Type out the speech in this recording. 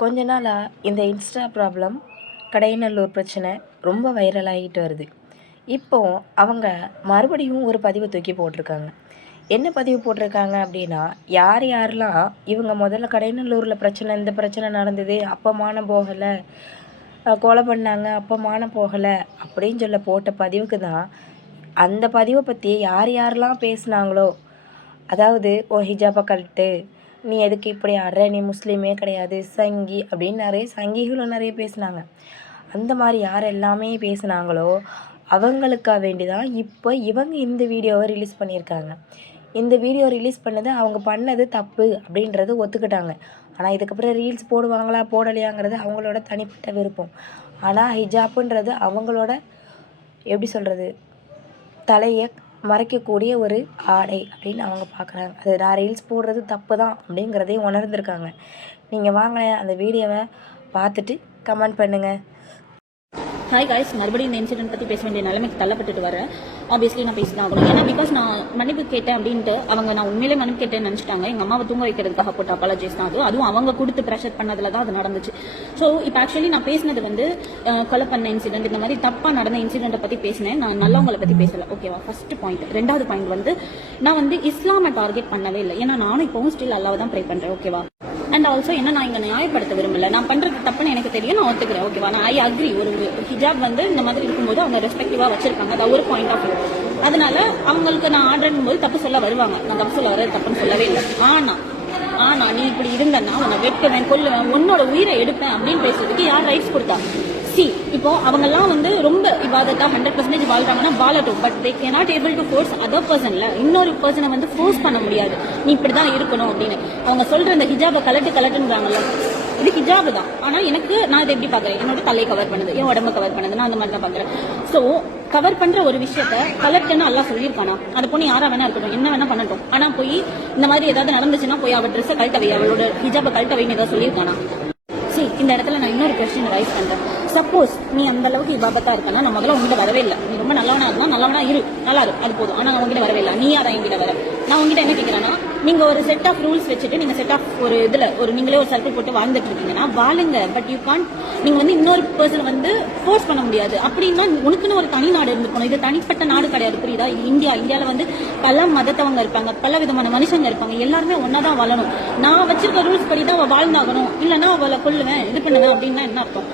கொஞ்ச நாளாக இந்த இன்ஸ்டா ப்ராப்ளம் கடையநல்லூர் பிரச்சனை ரொம்ப வைரல் ஆகிட்டு வருது. இப்போது அவங்க மறுபடியும் ஒரு பதிவை தூக்கி போட்டிருக்காங்க. என்ன பதிவு போட்டிருக்காங்க அப்படின்னா, யார் யாரெல்லாம் இவங்க முதல்ல கடையநல்லூரில் இந்த பிரச்சனை நடந்தது, அப்போ மானம் போகலை, கொலை பண்ணாங்க, அப்போ மானம் போகலை அப்படின்னு சொல்ல போட்ட பதிவுக்கு தான் அந்த பதிவை பற்றி யார் யாரெல்லாம் பேசுனாங்களோ, அதாவது ஹிஜாபை கழட்டு, நீ எதுக்கு இப்படி ஆடுற, நீ முஸ்லீமே கிடையாது, சங்கி அப்படின்னு சங்கிகளும் நிறைய பேசுனாங்க. அந்த மாதிரி யார் எல்லாமே பேசுனாங்களோ அவங்களுக்காக வேண்டி தான் இப்போ இவங்க இந்த வீடியோவை ரிலீஸ் பண்ணியிருக்காங்க. இந்த வீடியோ ரிலீஸ் பண்ணது அவங்க பண்ணது தப்பு அப்படின்றது ஒத்துக்கிட்டாங்க. ஆனால் இதுக்கப்புறம் ரீல்ஸ் போடுவாங்களா போடலையாங்கிறது அவங்களோட தனிப்பட்ட விருப்பம். ஆனால் ஹிஜாப்புன்றது அவங்களோட எப்படி சொல்கிறது, தலையை மறைக்கக்கூடிய ஒரு ஆடை அப்படின்னு அவங்க பார்க்குறாங்க. அது நான் ரீல்ஸ் போடுறது தப்பு தான் அப்படிங்கிறதையும் உணர்ந்துருக்காங்க. நீங்கள் வாங்க அந்த வீடியோவை பார்த்துட்டு கமெண்ட் பண்ணுங்கள். ஹாய் காய்ஸ், மறுபடியும் இந்த இன்சிடென்ட் பற்றி பேச வேண்டிய நிலைமைக்கு தள்ளப்பட்டுட்டு வரேன். ஆப்வியஸ்லி நான் பேசிதான் ஆகணும். ஏன்னா பிகாஸ் நான் மன்னிப்பு கேட்டேன் அப்படின்ட்டு அவங்க நான் உண்மையிலே மன்னிப்பு கேட்டேன்னு நினச்சிட்டாங்க. எங்கள் அம்மாவை தூங்க வைக்கிறதுக்காக போட்ட அப்பாலஜிஸ் தான் அதுவும் அவங்க கொடுத்து ப்ரெஷர் பண்ணதில் தான் அது நடந்துச்சு. ஸோ இப்போ ஆக்சுவலி நான் பேசினது கொலை பண்ண இன்சிடென்ட், இந்த மாதிரி தப்பாக நடந்த இன்சிடென்ட்டை பற்றி பேசினேன். நான் நல்லவங்களை பற்றி பேசலை, ஓகேவா? First point. ரெண்டாவது பாயிண்ட் நான் இஸ்லாமை டார்கெட் பண்ணவே இல்லை. ஏன்னா நானும் இப்போவும் ஸ்டில் அல்லாவை தான் ப்ரே பண்ணுறேன், ஓகேவா? அண்ட் ஆல்சோ என்ன, நான் இங்கே நியாயப்படுத்த விரும்பல. நான் பண்ணுறது தப்புன்னு எனக்கு தெரியும், நான் ஒத்துக்கிறேன், ஓகேவா? நான் ஐ அக்ரி. ஒரு ஹிஜாப் இந்த மாதிரி இருக்கும்போது அவங்க ரெஸ்பெக்டிவா வச்சிருக்காங்க, அது ஒரு பாயிண்ட் ஆஃப் வியூ. அதனால அவங்களுக்கு நான் ஆர்டர்னும் போது தப்பு சொல்ல வருவாங்க. நான் தப்பு சொல்ல வர்றது தப்புன்னு சொல்லவே இல்லை. ஆனா நீ இப்படி இருந்தன்னா உன்னை வெட்டுவேன், கொல்லுவேன், உன்னோட உயிரை எடுப்பேன் அப்படின்னு பேசுறதுக்கு யார் ரைட்ஸ் கொடுத்தா? இப்போ அவங்க எல்லாம் ரொம்ப இவாதத்தா 100% வாழ்றாங்கன்னா வாழட்டும். But they cannot able to force other பர்சன்ல இன்னொரு பர்சனை ஃபோர்ஸ் பண்ண முடியாது, நீ இப்படிதான் இருக்கணும் அப்படின்னு. அவங்க சொல்ற இந்த ஹிஜாபை கலட்டுன்றாங்கல்ல, இது ஹிஜாபு தான். ஆனா நான் இதை எப்படி பாக்குறேன், என்னோட தலையை கவர் பண்ணுது, என் உடம்பு கவர் பண்ணுது, நான் அந்த மாதிரி தான் பாக்குறேன். சோ கவர் பண்ற ஒரு விஷயத்த கலெக்ட்னு அல்லா சொல்லியிருக்கானா, அது பொண்ணு யாரா வேணா இருக்கட்டும், என்ன வேணா பண்ணட்டும். ஆனா போய் இந்த மாதிரி ஏதாவது நடந்துச்சுன்னா போய் அவள் ட்ரெஸ்ஸை கழட்டவை, அவளோட ஹிஜாபை கழட்டவைன்னு ஏதாவது சொல்லியிருக்கானா? இந்த இடத்துல நான் இன்னொரு கொஸ்டின் ரைஸ் பண்றேன். சப்போஸ் நீ அந்த அளவுக்கு விபாபத்தா இருக்கனா, நான் முதல்ல உங்ககிட்ட வரவே இல்லை. நீ ரொம்ப நல்லவனா இருந்தா நல்லவனா நல்லா இரு, அது போதும். ஆனா நான் உங்ககிட்ட வரவே இல்லை, நீ யாரா என்கிட்ட வர? நான் உங்ககிட்ட என்ன கேட்கிறேன்னா, நீங்க ஒரு செட் ஆஃப் ரூல்ஸ் வச்சுட்டு நீங்க செட் ஆஃப் ஒரு நீங்களே ஒரு சர்க்கிள் போட்டு வாழ்ந்துட்டு இருக்கீங்கன்னா வாழுங்க. பட் யூ கான்ட், நீங்க இன்னொரு பர்சன் ஃபோர்ஸ் பண்ண முடியாது. அப்படின்னா உனக்குன்னு ஒரு தனி நாடு இருந்துக்கணும். இது தனிப்பட்ட நாடு கிடையாது, புரியுதா? இந்தியால பல மதத்தவங்க இருப்பாங்க, பல விதமான மனுஷங்க இருப்பாங்க, எல்லாருமே ஒன்னாதான் வாழணும். நான் வச்சிருக்க ரூல்ஸ் படி தான் அவ வாழ்ந்தாகணும், இல்லைன்னா அவளை கொல்லுவேன், இது பண்ணுவேன் அப்படின்னா என்ன அர்த்தம்?